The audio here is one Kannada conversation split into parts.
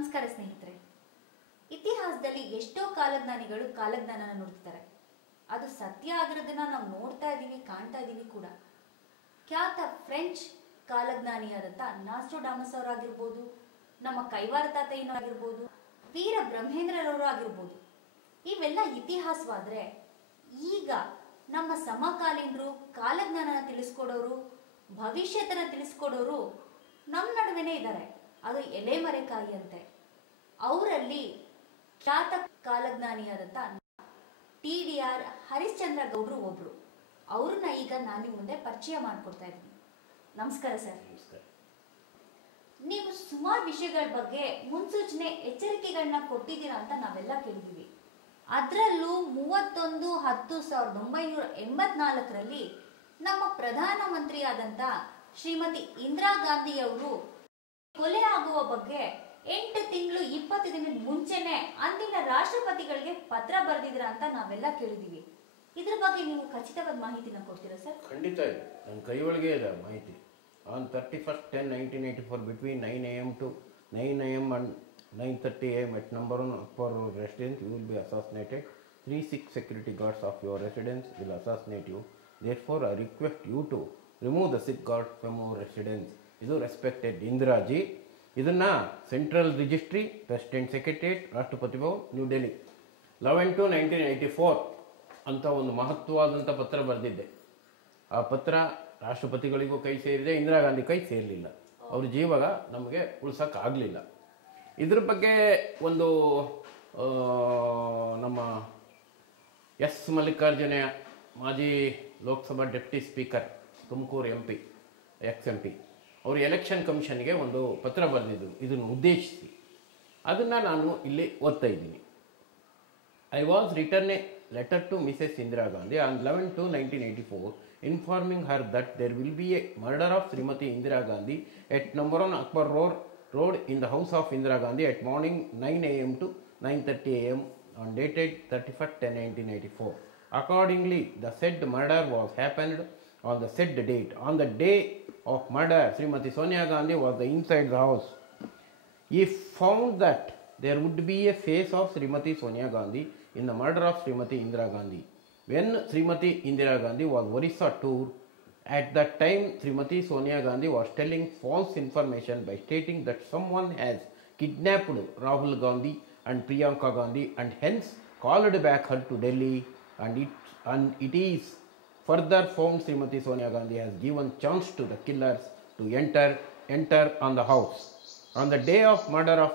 ನಮಸ್ಕಾರ ಸ್ನೇಹಿತರೆ. ಇತಿಹಾಸದಲ್ಲಿ ಎಷ್ಟೋ ಕಾಲಜ್ಞಾನಿಗಳು ಕಾಲಜ್ಞಾನನ ನುಡಿತಾರೆ. ಅದು ಸತ್ಯ ಆಗಿರೋದನ್ನ ನಾವು ನೋಡ್ತಾ ಇದ್ದೀವಿ, ಕಾಣ್ತಾ ಇದ್ದೀವಿ ಕೂಡ. ಖ್ಯಾತ ಫ್ರೆಂಚ್ ಕಾಲಜ್ಞಾನಿಯಾದಂಥ ನಾಸ್ಟ್ರೋಡಾಮಸ್ ಅವರಾಗಿರ್ಬೋದು, ನಮ್ಮ ಕೈವಾರ ತಾತಯ್ಯನೂ ಆಗಿರ್ಬೋದು, ವೀರ ಬ್ರಹ್ಮೇಂದ್ರರವರು ಆಗಿರ್ಬೋದು. ಇವೆಲ್ಲ ಇತಿಹಾಸವಾದರೆ ಈಗ ನಮ್ಮ ಸಮಕಾಲೀನರು ಕಾಲಜ್ಞಾನನ ತಿಳಿಸ್ಕೊಡೋರು, ಭವಿಷ್ಯತನ ತಿಳಿಸ್ಕೊಡೋರು ನಮ್ಮ ನಡುವೆನೇ ಇದ್ದಾರೆ. ಅದು ಎಲೆಮರೆಕಾಯಿ ಅಂತೆ. ಅವರಲ್ಲಿ ಖ್ಯಾತ ಕಾಲಜ್ಞಾನಿಯಾದಂಥ TDR ಹರಿಶ್ಚಂದ್ರ ಗೌಡ್ರು ಒಬ್ರು. ಅವ್ರನ್ನ ಈಗ ನಾನು ನಿಮ್ಮ ಮುಂದೆ ಪರಿಚಯ ಮಾಡಿಕೊಡ್ತಾ ಇದ್ದೀನಿ. ನಮಸ್ಕಾರ ಸರ್. ನೀವು ಸುಮಾರು ವಿಷಯಗಳ ಬಗ್ಗೆ ಮುನ್ಸೂಚನೆ ಎಚ್ಚರಿಕೆಗಳನ್ನ ಕೊಟ್ಟಿದ್ದೀರಾ ಅಂತ ನಾವೆಲ್ಲ ಕೇಳಿದ್ದೀವಿ. ಅದರಲ್ಲೂ 31/10/1984ರಲ್ಲಿ ನಮ್ಮ ಪ್ರಧಾನಮಂತ್ರಿ ಆದಂಥ ಶ್ರೀಮತಿ ಇಂದಿರಾ ಗಾಂಧಿ ಅವರು ಕೊಲೆ ಆಗುವ ಬಗ್ಗೆ 8 ತಿಂಗಳು 20 ದಿನದ ಮುಂಚೆನೆ ಅಂದಿನ ರಾಷ್ಟ್ರಪತಿಗಳಿಗೆ ಪತ್ರ ಬರೆದಿದ್ರ ಅಂತ ನಾವೆಲ್ಲ ಕೇಳಿದೀವಿ. ಇದ್ರ ಬಗ್ಗೆ ನೀವು ಖಚಿತವಾದ ಮಾಹಿತಿನ ಕೊಡ್ತೀರಾ ಸರ್? ಖಂಡಿತ ಇದೆ, ನನ್ನ ಕೈ ಒಳಗೆ ಇದೆ ಮಾಹಿತಿ. On 31/10/1984 between 9 AM to 9 AM and 9:30 AM at number 1 Akbar Road residence you will be assassinated. 3 security guards of your residence will assassinate you. Therefore I request you to remove the Sikh guards from your residence. ಇದು ರೆಸ್ಪೆಕ್ಟೆಡ್ ಇಂದಿರಾಜಿ. ಇದನ್ನು ಸೆಂಟ್ರಲ್ ರಿಜಿಸ್ಟ್ರಿ, ಪ್ರೆಸಿಡೆಂಟ್ ಸೆಕ್ರೆಟರಿಯೇಟ್, ರಾಷ್ಟ್ರಪತಿ ಭವನ್, ನ್ಯೂ ಡೆಲ್ಲಿ 11/2/1984 ಅಂತ ಒಂದು ಮಹತ್ವವಾದಂಥ ಪತ್ರ ಬರೆದಿದ್ದೆ. ಆ ಪತ್ರ ರಾಷ್ಟ್ರಪತಿಗಳಿಗೂ ಕೈ ಸೇರಿದೆ, ಇಂದಿರಾ ಗಾಂಧಿ ಕೈ ಸೇರಲಿಲ್ಲ. ಅವ್ರ ಜೀವಾಗ ನಮಗೆ ಉಳ್ಸೋಕ್ಕಾಗಲಿಲ್ಲ. ಇದ್ರ ಬಗ್ಗೆ ಒಂದು ನಮ್ಮ ಎಸ್ ಮಲ್ಲಿಕಾರ್ಜುನ ಮಾಜಿ Lok Sabha deputy speaker, Tumakuru MP, ex-MP, ಅವರು ಎಲೆಕ್ಷನ್ ಕಮಿಷನ್ಗೆ ಒಂದು ಪತ್ರ ಬರೆದಿದ್ದರು ಇದನ್ನು ಉದ್ದೇಶಿಸಿ. ಅದನ್ನು ನಾನು ಇಲ್ಲಿ ಓದ್ತಾ ಇದ್ದೀನಿ. I was return a letter to Mrs Indira Gandhi on 11/2/1984 informing her that there will be a murder of Shrimati Indira Gandhi at number 1 Akbar Road in the house of Indira Gandhi at morning 9 AM to 9:30 AM on dated 31/10/1984. Accordingly, the said murder was happened on the said date. On the day of murder, Srimati Sonia Gandhi was inside the house. He found that there would be a face of Srimati Sonia Gandhi in the murder of Srimati Indira Gandhi. When Srimati Indira Gandhi was Orissa tour, at that time Srimati Sonia Gandhi was telling false information by stating that someone has kidnapped Rahul Gandhi and Priyanka Gandhi and hence called back her to Delhi, and it is further found Srimati Sonia Gandhi has given chance to the killers to enter on the house. On the day of murder of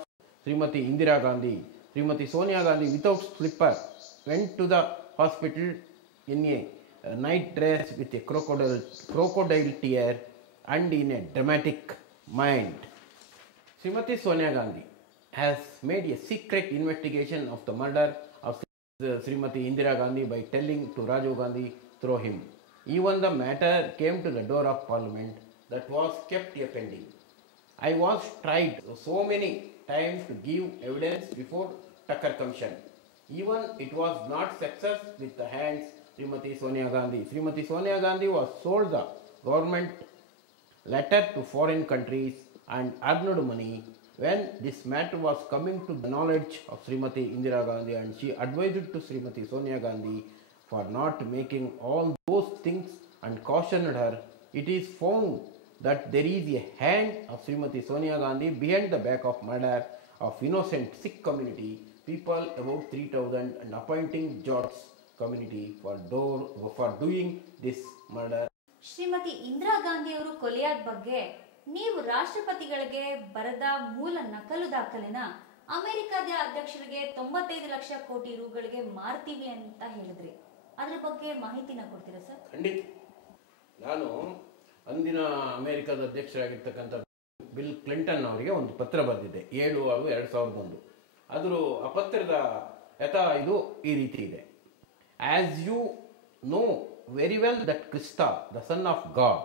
Srimati Indira Gandhi, Srimati Sonia Gandhi without slipper went to the hospital in a night dress with a crocodile tear and in a dramatic mind. Srimati Sonia Gandhi has made a secret investigation of the murder of Srimati Indira Gandhi by telling to Rajiv Gandhi through him. Even the matter came to the door of Parliament that was kept pending. I was tried so many times to give evidence before Tucker Commission. Even it was not success with the hands Srimati Sonia Gandhi. Srimati Sonia Gandhi was sold the government letter to foreign countries and earned money. When this matter was coming to the knowledge of Srimati Indira Gandhi, and she advised to Srimati Sonia Gandhi for not making all those things and cautioned her, it is found that there is a hand of Srimati Sonia Gandhi behind the back of murder of innocent Sikh community, people about 3,000, and appointing Jats community for doing this murder. Shrimati Indira Gandhi ಅವರು ಕೊಲೆಯಾದ ಬಗ್ಗೆ ನೀವು ರಾಷ್ಟ್ರಪತಿಗಳಿಗೆ ಬರೆದ ಮೂಲ ನಕಲು ದಾಖಲೆನ ಅಮೆರಿಕದ ಅಧ್ಯಕ್ಷರಿಗೆ 95 ಲಕ್ಷ ಕೋಟಿ ರೂಗಳಿಗೆ ಮಾರ್ತೀವಿ ಅಂತ ಹೇಳಿದ್ರಿ. ಅದ್ರ ಬಗ್ಗೆ ಮಾಹಿತಿನ ಕೊಡ್ತೀರಾ ಸರ್? ಖಂಡಿತ. ನಾನು ಅಂದಿನ ಅಮೆರಿಕದ ಅಧ್ಯಕ್ಷರಾಗಿರ್ತಕ್ಕಂಥ ಬಿಲ್ ಕ್ಲಿಂಟನ್ ಅವರಿಗೆ ಒಂದು ಪತ್ರ ಬರೆದಿದ್ದೆ 7/6/2001. ಅದರ ಆ ಪತ್ರದ ಇದು ಈ ರೀತಿ ಇದೆ. As you know very well that Christ the son of God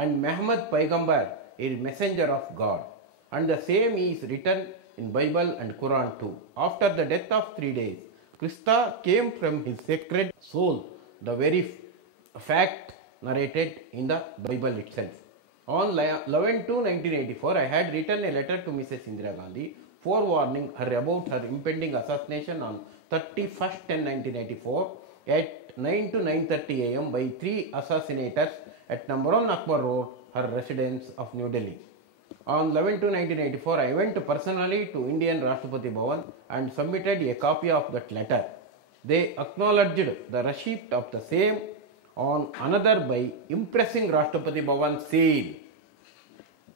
and Muhammad Paigambar is messenger of God, and the same is written in Bible and Quran too. After the death of 3 days, Krista came from his sacred soul, the very fact narrated in the Bible itself. On 11/2/1984, I had written a letter to Mrs. Indira Gandhi forewarning her about her impending assassination on 31st 10 1984 at 9 to 9:30 am by three assassinators at number 1 Akbar Road, her residence of New Delhi. On 11 to 1984, I went personally to Indian Rashtrapati Bhavan and submitted a copy of that letter. They acknowledged the receipt of the same on another by impressing Rashtrapati Bhavan seal.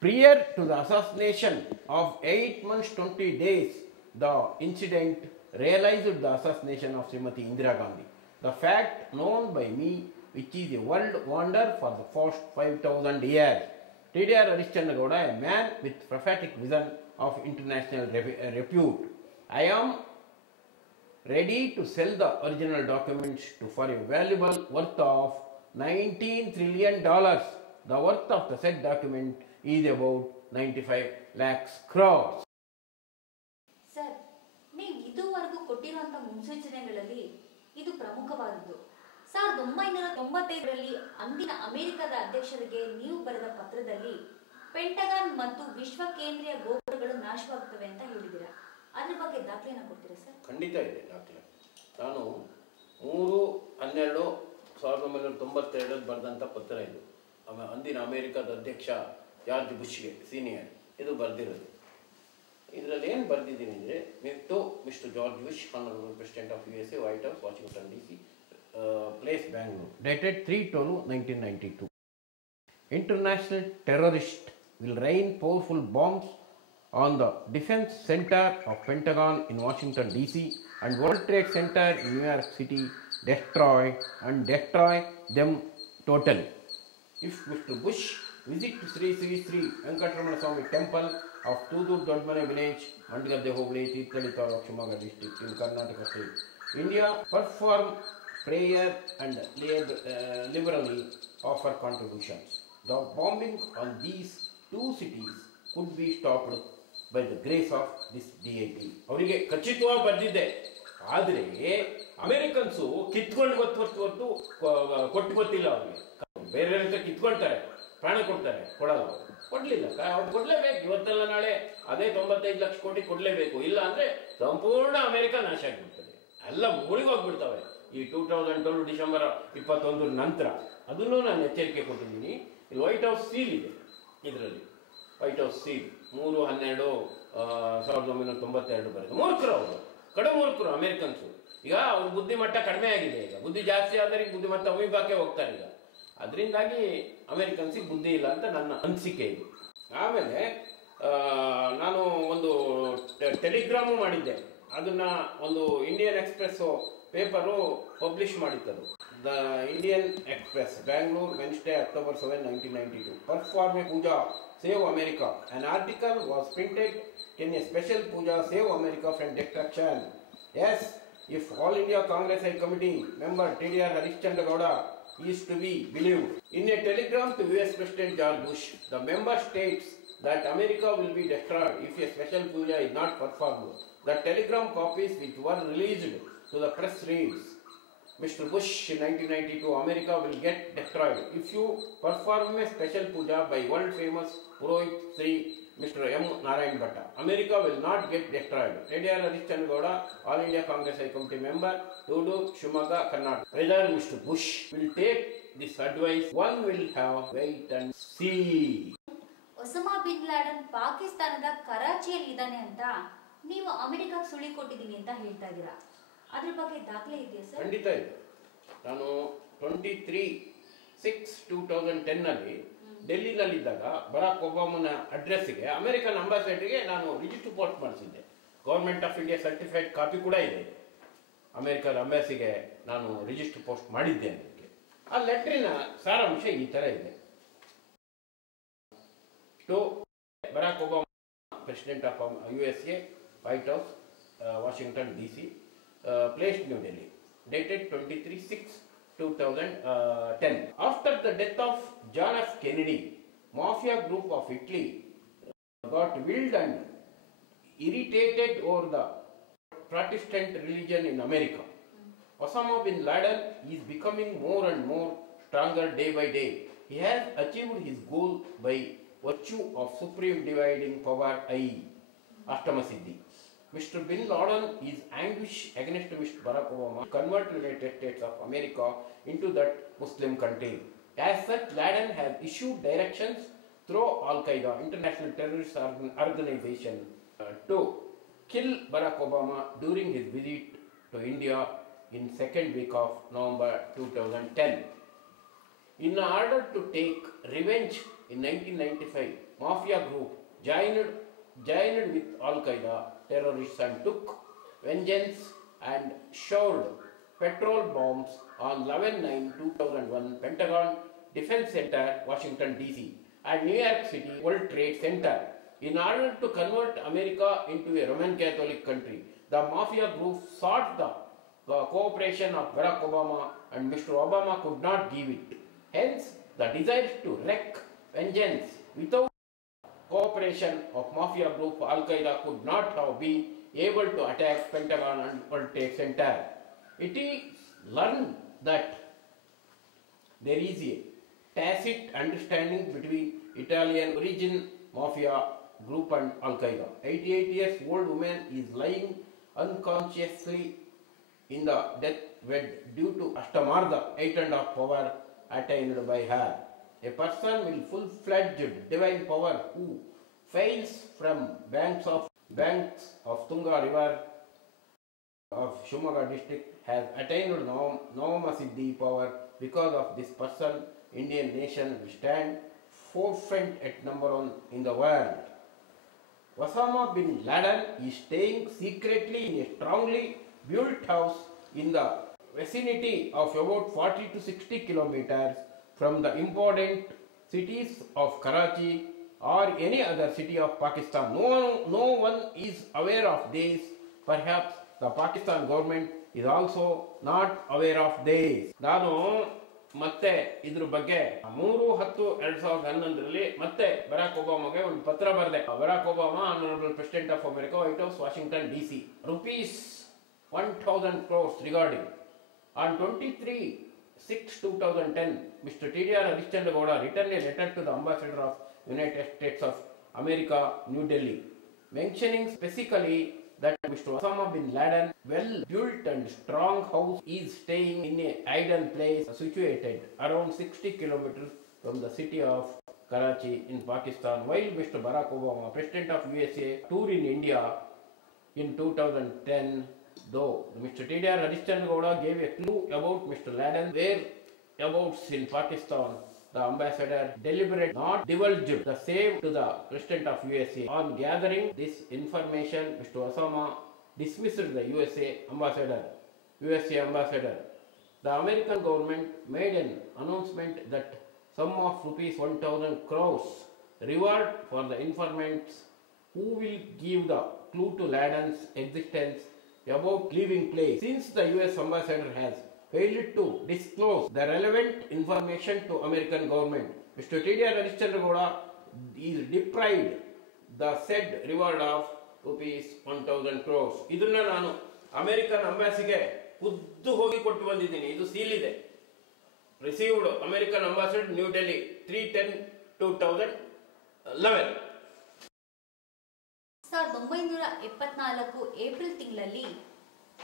Prior to the assassination of 8 months 20 days, the incident realized the assassination of Srimati Indira Gandhi. The fact known by me, which is a world wonder for the first 5,000 years. TDR Harishchandra Gowda, a man with prophetic vision of international repute. I am ready to sell the original documents for a valuable worth of $19 trillion. The worth of the said document is about 95 lakhs crores. Sir, ನೀವು ಇದುವರೆಗೂ ಕೊಟ್ಟಿರುವಂತಹ ಮುನ್ಸೂಚನೆಗಳಲ್ಲಿ ಇದು ಪ್ರಮುಖವಾದದ್ದು. 1995ರಲ್ಲಿ ಅಂದಿನ ಅಮೆರಿಕದ ಅಧ್ಯಕ್ಷರಿಗೆ ನೀವು ಬರೆದ ಪತ್ರದಲ್ಲಿ ಪೆಂಟಗಾನ್ ಮತ್ತು ವಿಶ್ವ ಕೇಂದ್ರೀಯ ಗೋಪುರಗಳು ನಾಶವಾಗುತ್ತವೆ ಅಂತ ಹೇಳಿದ್ದೀರಾ. ಅದ್ರ ಬಗ್ಗೆ ದಾಖಲೆನ ಕೊಡ್ತೀರಾ ಸರ್? ಖಂಡಿತ ಇದೆ ದಾಖಲೆ. ನಾನು 3/12/1992 ಬರೆದಂಥ ಪತ್ರ ಇದು. ಅಂದಿನ ಅಮೆರಿಕದ ಅಧ್ಯಕ್ಷ ಜಾರ್ಜ್ ಬುಷ್ಗೆ ಸೀನಿಯರ್ ಇದು ಬರೆದಿರೋದು. ಇದರಲ್ಲಿ ಏನು ಬರೆದಿದ್ದೀನಿ ಅಂದರೆ, to mister George Bush, honourable president of USA, White House, Washington DC, place Bangalore, dated 3/12/1992. International terrorists will rain powerful bombs on the Defense Center of Pentagon in Washington DC and World Trade Center in New York City, destroy them totally. If Mr. Bush visit Sri Sri Sri Venkatramana Swami Temple of Tudur Dodmane village, Mandigadde Hogli, Tirthali Taluk, Shivamoga district in Karnataka state, India, perform prayer and liberally offer contributions. The bombing on these two cities could be stopped by the grace of this deity. ಅವರಿಗೆ ಖಚಿತವಾಗಿ ಬರ್ದಿದ್ದೆ. ಆದರೆ ಅಮೆರಿಕನ್ಸು ಕಿತ್ಕೊಂಡು ಹೊತ್ತು ಕೊಟ್ಟು ಗೊತ್ತಿಲ್ಲ. ಅವ್ರಿಗೆ ಬೇರೆ ಕಿತ್ಕೊಳ್ತಾರೆ, ಪ್ರಾಣ ಕೊಡ್ತಾರೆ, ಕೊಡಲ್ಲ. ಕೊಡ್ಲಿಲ್ಲ, ಅವ್ರು ಕೊಡ್ಲೇಬೇಕು. ಇವತ್ತೆಲ್ಲ ನಾಳೆ ಅದೇ 95 ಲಕ್ಷ ಕೋಟಿ ಕೊಡ್ಲೇಬೇಕು. ಇಲ್ಲ ಅಂದ್ರೆ ಸಂಪೂರ್ಣ ಅಮೆರಿಕ ನಾಶ ಆಗಿಬಿಡ್ತದೆ, ಎಲ್ಲ ಮುಳುಗೋಗ್ಬಿಡ್ತವೆ. ಈ 2012 ಡಿಸೆಂಬರ್ 21 ನಂತರ ಅದನ್ನು ನಾನು ಎಚ್ಚರಿಕೆ ಕೊಟ್ಟಿದ್ದೀನಿ. ಇಲ್ಲಿ ವೈಟ್ ಹೌಸ್ ಸೀಲ್ ಇದೆ. ಇದರಲ್ಲಿ ವೈಟ್ ಹೌಸ್ ಸೀಲ್ 3/12/1992 ಬರೆದು. ಮೂರ್ಖರು ಅವರು, ಕಡು ಮೂರ್ಖರು ಅಮೆರಿಕನ್ಸು. ಈಗ ಅವ್ರ ಬುದ್ಧಿಮಟ್ಟ ಕಡಿಮೆ ಆಗಿದೆ. ಈಗ ಬುದ್ಧಿ ಜಾಸ್ತಿ ಆದರೆ ಬುದ್ಧಿಮಟ್ಟ ಅವಿಭಾಗಕ್ಕೆ ಹೋಗ್ತಾರೆ. ಈಗ ಅದರಿಂದಾಗಿ ಅಮೆರಿಕನ್ಸಿಗೆ ಬುದ್ಧಿ ಇಲ್ಲ ಅಂತ ನನ್ನ ಅನಿಸಿಕೆ ಇದು. ಆಮೇಲೆ ನಾನು ಒಂದು ಟೆಲಿಗ್ರಾಮು ಮಾಡಿದ್ದೆ. ಅದನ್ನ ಒಂದು ಇಂಡಿಯನ್ ಎಕ್ಸ್ಪ್ರೆಸ್ ಪೇಪರು ಪಬ್ಲಿಷ್ ಮಾಡಿತ್ತದು. The Indian express, Bangalore, Wednesday, October 7, 1992. Perform a puja, save America. An article was printed in a special puja, save America from destruction. Yes, if All India Congress High Committee member TDR Harishchandra Gowda is to be believed. In a telegram to US President George Bush, the member states that America will be destroyed if a special puja is not performed. The telegram copies which were released to the press reads, Mr. Bush, in 1992, America will get destroyed if you perform a special puja by world famous Purohit Sri Mr. M. Narayan Bhatta. America will not get destroyed. TDR Harishchandra Gowda, All India Congress High Committee member, Tudur, Shivamoga, Karnataka. Whether Mr. Bush will take this advice, one will have wait and see. Osama bin Laden ಪಾಕಿಸ್ತಾನದ ಕರಾಚಿಯಲ್ಲಿ ಇದ್ದಾನೆ ಅಂತ ನೀವು ಅಮೆರಿಕಕ್ಕೆ ಸುಳ್ಳಿ ಕೊಟ್ಟಿದ್ದೀನಿ ಅಂತ ಹೇಳ್ತಾ ಇದ್ದೀರಾ. ಅದ್ರ ಬಗ್ಗೆ ದಾಖಲೆ ಇದೆಯಾ ಸರ್? ಖಂಡಿತ ಇದೆ. ನಾನು 23/6/2010 ಡೆಲ್ಲಿನಲ್ಲಿದ್ದಾಗ ಬರಾಕ್ ಒಬಾಮನ ಅಡ್ರೆಸ್ಗೆ ಅಮೆರಿಕನ್ ಅಂಬಾಸಿಡರ್ಗೆ ನಾನು ರಿಜಿಸ್ಟರ್ ಪೋಸ್ಟ್ ಮಾಡಿಸಿದ್ದೆ. Government of India certified copy ಕೂಡ ಇದೆ. ಅಮೆರಿಕನ್ ಅಂಬಾಸಿಗೆ ನಾನು ರಿಜಿಸ್ಟರ್ ಪೋಸ್ಟ್ ಮಾಡಿದ್ದೆ. ಅದಕ್ಕೆ ಆ ಲೆಟ್ರಿನ ಸಾರಾಂಶ ಈ ಥರ ಇದೆ. To Barack Obama, president of USA, White House, Washington DC, placed New Delhi, dated 23/6/2010. After the death of John F. Kennedy, mafia group of Italy got wild and irritated over the Protestant religion in America. Osama bin Laden is becoming more and more stronger day by day. He has achieved his goal by virtue of supreme dividing power I. Ashtama Siddhi. Mr. Bin Laden is anguish against Mr. Barack Obama to convert United States of America into that Muslim country. As such, Laden has issued directions through Al-Qaeda, international terrorist organization, to kill Barack Obama during his visit to India in second week of November 2010. In order to take revenge in 1995, Mafia group joined with Al-Qaeda terrorists and took vengeance and showered petrol bombs on 11/9/2001 Pentagon Defense Center, Washington DC, and New York City World Trade Center. In order to convert America into a Roman Catholic country, the Mafia group sought the cooperation of Barack Obama, and Mr. Obama could not give it. Hence, the desire to wreak vengeance without cooperation of Mafia group Al-Qaeda could not have been able to attack Pentagon and World Trade Center. It is learned that there is a tacit understanding between Italian origin Mafia group and Al-Qaeda. 88 years old woman is lying unconsciously in the deathbed due to Ashtamarda 8.5 power attained by her. A person with full-fledged divine power who fails from banks of Tunga river of Shumaga district has attained Navama Siddhi power. Because of this person, Indian nation will stand forefront at number 1 in the world. Osama bin Laden is staying secretly in a strongly built house in the vicinity of about 40 to 60 kilometers from the important cities of Karachi or any other city of Pakistan. No one is aware of this. Perhaps the Pakistan government is also not aware of this. ನಾನು ಮತ್ತೆ ಇದ್ರ ಬಗ್ಗೆ 3/10/2011 ಮತ್ತೆ ಬರಾಕ್ ಒಬಾಮಾಗೆ ಒಂದು ಪತ್ರ ಬರೆದೆ. Barack Obama, honourable president of America, White House, Washington DC, ₹1,000 crores regarding. On 23/6/2010, Mr. T.D.R. Harishchandra Gowda written a letter to the Ambassador of United States of America, New Delhi, mentioning specifically that Mr. Osama bin Laden well-built and strong house is staying in a hidden place situated around 60 kilometers from the city of Karachi in Pakistan, while Mr. Barack Obama, President of USA, toured in India in 2010. Though Mr. T.D.R. Harishchandra Gowda gave a clue about Mr. Laden's whereabouts in Pakistan, the ambassador deliberately not divulged the same to the President of USA. On gathering this information, Mr. Osama dismissed the USA ambassador. The American government made an announcement that sum of ₹1,000 crores reward for the informants who will give the clue to Laden's existence about leaving place. Since the US ambassador has failed to disclose the relevant information to American government, Mr. T.D.R. Harishchandra Gowda is deprived the said reward of ₹1,000 crores. ಇದನ್ನ ನಾನು ಅಮೆರಿಕನ್ ಅಂಬಾಸಿಗೆ ಖುದ್ದು ಹೋಗಿ ಕೊಟ್ಟು ಬಂದಿದ್ದೀನಿ. ಇದು ಸೀಲ್ ಇದೆ. Received American ambassador, new Delhi, 3/10/2011. 1974 April ತಿಂಗಳಲ್ಲಿ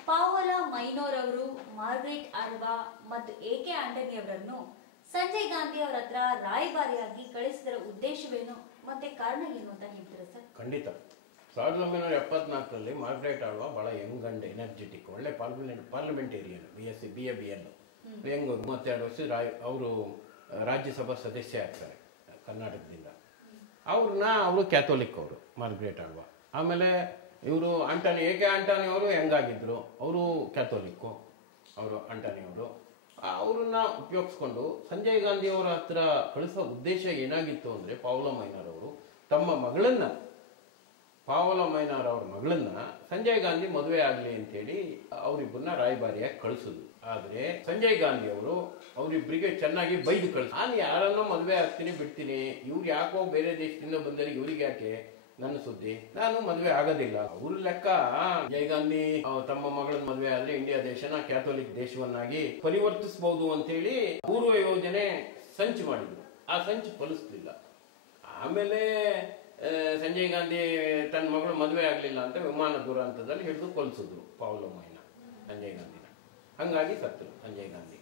ಪಾವಲಾ ಮೈನೋರ್ ಅವರು, ಮಾರ್ಗ್ರೆಟ್ ಆಲ್ವಾ ಮತ್ತು ಎಕೆ ಆಂಟನಿ ಅವರನ್ನು ಸಂಜಯ್ ಗಾಂಧಿ ಅವರ ಹತ್ರ ರಾಯಭಾರಿಯಾಗಿ ಕಳಿಸಿದರ ಉದ್ದೇಶವೇನು ಮತ್ತೆ ಕಾರಣ ಏನು ಅಂತ ಹೇಳ್ತೀರಾ ಸರ್? ಖಂಡಿತ. 1974 ಮಾರ್ಗ್ರೆಟ್ ಆಲ್ವಾ ಬಹಳ ಯಂಗ್ ಅಂಡ್ ಎನರ್ಜೆಟಿಕ್, ಒಳ್ಳೆ ಪಾರ್ಲಿಮೆಂಟೇರಿಯನ್, BA ಯಂಗ್, 32 ವರ್ಷ ಅವರು ರಾಜ್ಯಸಭಾ ಸದಸ್ಯ ಆಗ್ತಾರೆ ಕರ್ನಾಟಕದಿಂದ. ಅವರು ಕ್ಯಾಥೋಲಿಕ್, ಅವರು ಮಾರ್ಗ್ರೆಟ್ ಆಲ್ವಾ. ಆಮೇಲೆ ಇವರು ಎಕೆ ಆಂಟನಿ ಅವರು ಹೆಂಗಾಗಿದ್ರು, ಅವರು ಕ್ಯಾಥೋಲಿಕ್ಕು, ಅವರು ಆಂಟನಿ ಅವರು. ಅವ್ರನ್ನ ಉಪಯೋಗಿಸ್ಕೊಂಡು ಸಂಜಯ್ ಗಾಂಧಿ ಅವರ ಹತ್ರ ಕಳಿಸೋ ಉದ್ದೇಶ ಏನಾಗಿತ್ತು ಅಂದರೆ, ಪಾವಲಾ ಮೈನಾರ್ ಅವರು ತಮ್ಮ ಮಗಳನ್ನ, ಪಾವಲಾ ಮೈನಾರ್ ಅವ್ರ ಮಗಳನ್ನ ಸಂಜಯ್ ಗಾಂಧಿ ಮದುವೆ ಆಗಲಿ ಅಂತೇಳಿ ಅವರಿಬ್ಬರನ್ನ ರಾಯಭಾರಿಯಾಗಿ ಕಳಿಸಿದ್ರು. ಆದರೆ ಸಂಜಯ್ ಗಾಂಧಿ ಅವರು ಅವರಿಬ್ಬರಿಗೆ ಚೆನ್ನಾಗಿ ಬೈದು ಕಳಿಸ್, ನಾನು ಯಾರನ್ನೋ ಮದುವೆ ಆಗ್ತೀನಿ ಬಿಡ್ತೀನಿ, ಇವ್ರು ಯಾಕೋ ಬೇರೆ ದೇಶದಿಂದ ಬಂದರೆ ಇವ್ರಿಗೆ ಯಾಕೆ ನನ್ನ ಸುದ್ದಿ, ನಾನು ಮದುವೆ ಆಗೋದಿಲ್ಲ. ಅವ್ರ ಲೆಕ್ಕ ಸಂಜಯ್ ಗಾಂಧಿ ತಮ್ಮ ಮಗಳನ್ನ ಮದುವೆ ಆದ್ರೆ ಇಂಡಿಯಾ ದೇಶನ ಕ್ಯಾಥೋಲಿಕ್ ದೇಶವನ್ನಾಗಿ ಪರಿವರ್ತಿಸಬಹುದು ಅಂತ ಹೇಳಿ ಪೂರ್ವ ಯೋಜನೆ ಸಂಚು ಮಾಡಿದ್ರು. ಆ ಸಂಚು ಫಲಿಸ್ಲಿಲ್ಲ. ಆಮೇಲೆ ಸಂಜಯ್ ಗಾಂಧಿ ತನ್ನ ಮಗಳು ಮದುವೆ ಆಗಲಿಲ್ಲ ಅಂತ ವಿಮಾನ ದುರಂತದಲ್ಲಿ ಹಿಡಿದು ಕೊಲ್ಸಿದ್ರು ಪಾವ್ಲೋಮಯ್ಯನ ಸಂಜಯ್ ಗಾಂಧಿನ. ಹಂಗಾಗಿ ಸತ್ತರು ಸಂಜಯ್ ಗಾಂಧಿ.